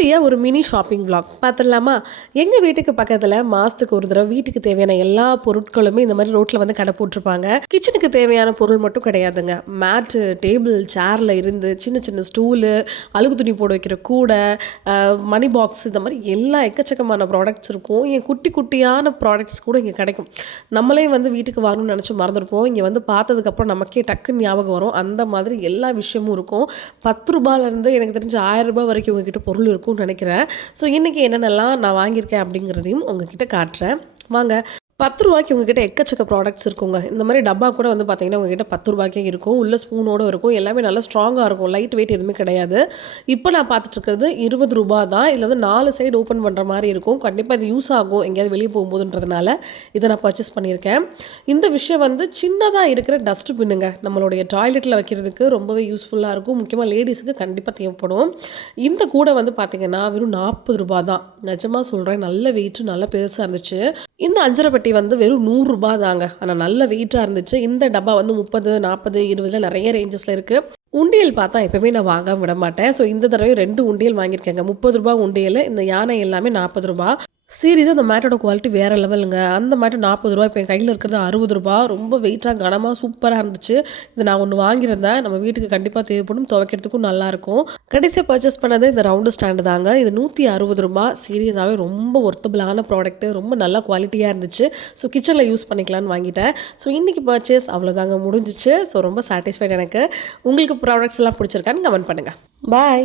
குட்டியாக ஒரு mini shopping vlog பார்த்துடலாமா? எங்கள் வீட்டுக்கு பக்கத்தில் மாதத்துக்கு ஒரு தடவை வீட்டுக்கு தேவையான எல்லா பொருட்களுமே இந்த மாதிரி ரோட்டில் வந்து கடை போட்டிருப்பாங்க. கிச்சனுக்கு தேவையான பொருள் மட்டும் கிடையாதுங்க. மேட்டு, டேபிள், சேரில் இருந்து சின்ன சின்ன ஸ்டூலு, அழுகு துணி போட வைக்கிற கூடை, மணி பாக்ஸ், இந்த மாதிரி எல்லா எக்கச்சக்கமான ப்ராடக்ட்ஸ் இருக்கும். என் குட்டி குட்டியான ப்ராடக்ட்ஸ் கூட இங்கே கிடைக்கும். நம்மளே வந்து வீட்டுக்கு வாங்கணும்னு நினச்சி மறந்துருப்போம். இங்கே வந்து பார்த்ததுக்கப்புறம் நமக்கே டக்குன்னு ஞாபகம் வரும். அந்த மாதிரி எல்லா விஷயமும் இருக்கும். 10 ரூபாயிலேருந்து எனக்கு தெரிஞ்சு 1000 ரூபாய் வரைக்கும் உங்ககிட்ட பொருள் இருக்கும்னு நினைக்கிறேன். ஸோ இன்றைக்கி என்னென்னலாம் நான் வாங்கியிருக்கேன் அப்படிங்கிறதையும் உங்ககிட்ட காட்டுறேன். வாங்க. 10 ரூபாய்க்கு உங்ககிட்ட எக்கச்சக்க ப்ராடக்ட்ஸ் இருக்குங்க. இந்த மாதிரி டப்பா கூட வந்து பார்த்தீங்கன்னா உங்ககிட்ட 10 ரூபாய்க்கே இருக்கும். உள்ள ஸ்பூனோடு இருக்கும். எல்லாமே நல்லா ஸ்ட்ராங்காக இருக்கும். லைட் வெயிட் எதுவுமே கிடையாது. இப்போ நான் பார்த்துட்ருக்கிறது 20 ரூபா தான். இதில் வந்து 4 சைடு ஓப்பன் பண்ணுற மாதிரி இருக்கும். கண்டிப்பாக இது யூஸ் ஆகும் எங்கேயாவது வெளியே போகும்போதுன்றதுனால இதை நான் பர்ச்சேஸ் பண்ணியிருக்கேன். இந்த விஷயம் வந்து சின்னதாக இருக்கிற டஸ்ட்பின்னுங்க. நம்மளுடைய டாய்லெட்டில் வைக்கிறதுக்கு ரொம்பவே யூஸ்ஃபுல்லாக இருக்கும். முக்கியமாக லேடிஸுக்கு கண்டிப்பாக தேவைப்படும். இந்த கூடை வந்து பார்த்திங்கன்னா வெறும் 40 ரூபா தான். நிஜமாக சொல்கிறேன், நல்ல வெயிட்டு, நல்லா பெருசாக இருந்துச்சு. இந்த அஞ்சரை பெட்டி வந்து வெறும் 100 ரூபா தாங்க. ஆனால் நல்ல வெயிட்டாக இருந்துச்சு. இந்த டப்பா வந்து 30, 40, 20 நிறைய ரேஞ்சஸில் இருக்குது. உண்டியல் பார்த்தா எப்பவுமே நான் வாங்க விட மாட்டேன். ஸோ இந்த தடவை 2 உண்டியல் வாங்கியிருக்கேங்க. 30 ரூபா உண்டியல். இந்த யானை எல்லாமே 40 ரூபா. சீரியஸாக அந்த மேட்டோட குவாலிட்டி வேறு லெவலுங்க. அந்த மேட்டு 40 ரூபா. இப்போ என் கையில் இருக்கிறது 60 ரூபா. ரொம்ப வெயிட்டாக கனமாக சூப்பராக இருந்துச்சு. இது நான் ஒன்று வாங்கியிருந்தேன். நம்ம வீட்டுக்கு கண்டிப்பாக தேவைப்படும். துவைக்கிறதுக்கும் நல்லாயிருக்கும். கடைசியாக பர்ச்சேஸ் பண்ணது இந்த ரவுண்டு ஸ்டாண்டு தாங்க. இது 160 ரூபா. சீரியஸாகவே ரொம்ப ஒர்த்தபிளான ப்ராடக்ட்டு. ரொம்ப நல்ல குவாலிட்டியாக இருந்துச்சு. ஸோ கிச்சனில் யூஸ் பண்ணிக்கலான்னு வாங்கிட்டேன். ஸோ இன்றைக்கி பர்ச்சேஸ் அவ்வளோதாங்க முடிஞ்சிச்சு. ஸோ ரொம்ப சாட்டிஸ்ஃபைட் எனக்கு. உங்களுக்கு ப்ராடக்ட்ஸ் எல்லாம் பிடிச்சிருக்கான்னு கமெண்ட் பண்ணுங்கள். பாய்.